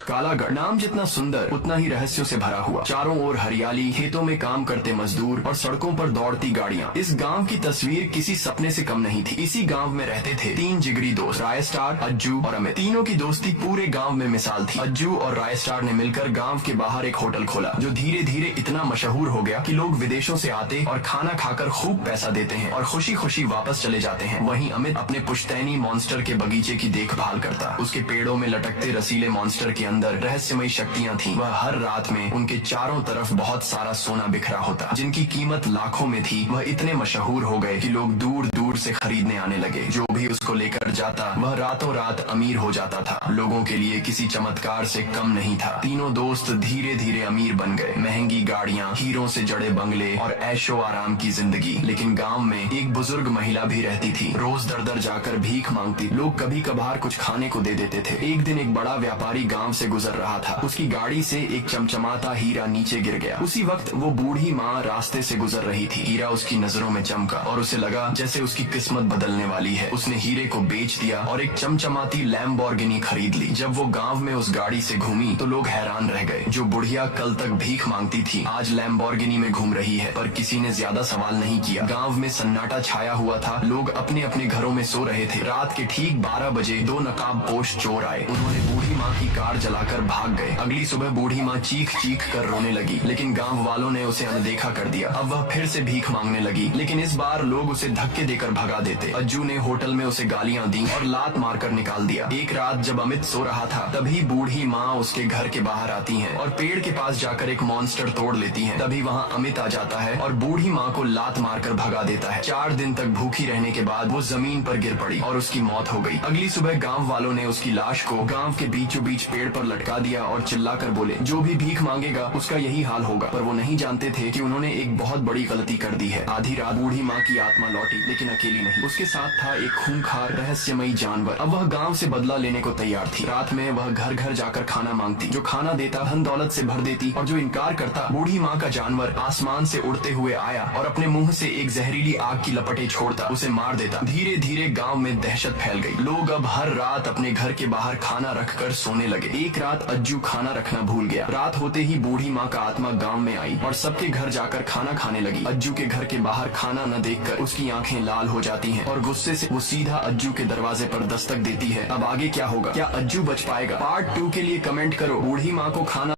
कालागढ़ नाम जितना सुंदर उतना ही रहस्यों से भरा हुआ। चारों ओर हरियाली, खेतों में काम करते मजदूर और सड़कों पर दौड़ती गाड़ियां। इस गांव की तस्वीर किसी सपने से कम नहीं थी। इसी गांव में रहते थे तीन जिगरी दोस्त, राय स्टार, अज्जू और अमित। तीनों की दोस्ती पूरे गांव में मिसाल थी। अज्जू और राय स्टार ने मिलकर गांव के बाहर एक होटल खोला, जो धीरे धीरे इतना मशहूर हो गया कि लोग विदेशों से आते और खाना खाकर खूब पैसा देते हैं और खुशी खुशी वापस चले जाते हैं। वहीं अमित अपने पुश्तैनी मॉन्स्टर के बगीचे की देखभाल करता। उसके पेड़ों में लटकते रसीले मॉन्स्टर के अंदर रहस्यमयी शक्तियां थीं। वह हर रात में उनके चारों तरफ बहुत सारा सोना बिखरा होता, जिनकी कीमत लाखों में थी। वह इतने मशहूर हो गए कि लोग दूर दूर से खरीदने आने लगे। जो भी उसको लेकर जाता वह रातों रात अमीर हो जाता था। लोगों के लिए किसी चमत्कार से कम नहीं था। तीनों दोस्त धीरे धीरे अमीर बन गए। महंगी गाड़ियां, हीरों से जड़े बंगले और ऐशो आराम की जिंदगी। लेकिन गांव में एक बुजुर्ग महिला भी रहती थी। रोज दर दर जाकर भीख मांगती। लोग कभी कभार कुछ खाने को दे देते थे। एक दिन एक बड़ा व्यापारी गांव से गुजर रहा था। उसकी गाड़ी से एक चमचमाता हीरा नीचे गिर गया। उसी वक्त वो बूढ़ी माँ रास्ते से गुजर रही थी। हीरा उसकी नजरों में चमका और उसे लगा जैसे उसकी किस्मत बदलने वाली है। उसने हीरे को बेच दिया और एक चमचमाती लैम्बोर्गिनी खरीद ली। जब वो गांव में उस गाड़ी से घूमी तो लोग हैरान रह गए। जो बुढ़िया कल तक भीख मांगती थी आज लैम्बोर्गिनी में घूम रही है। पर किसी ने ज्यादा सवाल नहीं किया। गांव में सन्नाटा छाया हुआ था। लोग अपने अपने घरों में सो रहे थे। रात के ठीक 12 बजे दो नकाबपोश चोर आए। उन्होंने बूढ़ी माँ की कार जलाकर भाग गए। अगली सुबह बूढ़ी माँ चीख चीख कर रोने लगी, लेकिन गांव वालों ने उसे अनदेखा कर दिया। अब वह फिर से भीख मांगने लगी, लेकिन इस बार लोग उसे धक्के देकर भगा देते। अज्जू ने होटल में उसे गालियां दी और लात मारकर निकाल दिया। एक रात जब अमित सो रहा था तभी बूढ़ी माँ उसके घर के बाहर आती है और पेड़ के पास जाकर एक मॉन्स्टर तोड़ लेती है। तभी वहाँ अमित आ जाता है और बूढ़ी माँ को लात मारकर भगा देता है। 4 दिन तक भूखी रहने के बाद वो जमीन पर गिर पड़ी और उसकी मौत हो गई। अगली सुबह गाँव वालों ने उसकी लाश को गाँव के बीचों बीच पेड़ पर लटका दिया और चिल्लाकर बोले जो भी भीख मांगेगा उसका यही हाल होगा। पर वो नहीं जानते थे कि उन्होंने एक बहुत बड़ी गलती कर दी है। आधी रात बूढ़ी माँ की आत्मा लौटी, लेकिन अकेली नहीं। उसके साथ था एक खूंखार रहस्यमयी जानवर। अब वह गांव से बदला लेने को तैयार थी। रात में वह घर घर जाकर खाना मांगती। जो खाना देता धन दौलत से भर देती और जो इनकार करता बूढ़ी माँ का जानवर आसमान से उड़ते हुए आया और अपने मुंह से एक जहरीली आग की लपटें छोड़ता उसे मार देता। धीरे धीरे गाँव में दहशत फैल गई। लोग अब हर रात अपने घर के बाहर खाना रखकर सोने लगे। एक रात अज्जू खाना रखना भूल गया। रात होते ही बूढ़ी माँ का आत्मा गांव में आई और सबके घर जाकर खाना खाने लगी। अज्जू के घर के बाहर खाना न देखकर उसकी आंखें लाल हो जाती हैं और गुस्से से वो सीधा अज्जू के दरवाजे पर दस्तक देती है। अब आगे क्या होगा? क्या अज्जू बच पाएगा? पार्ट 2 के लिए कमेंट करो। बूढ़ी माँ को खाना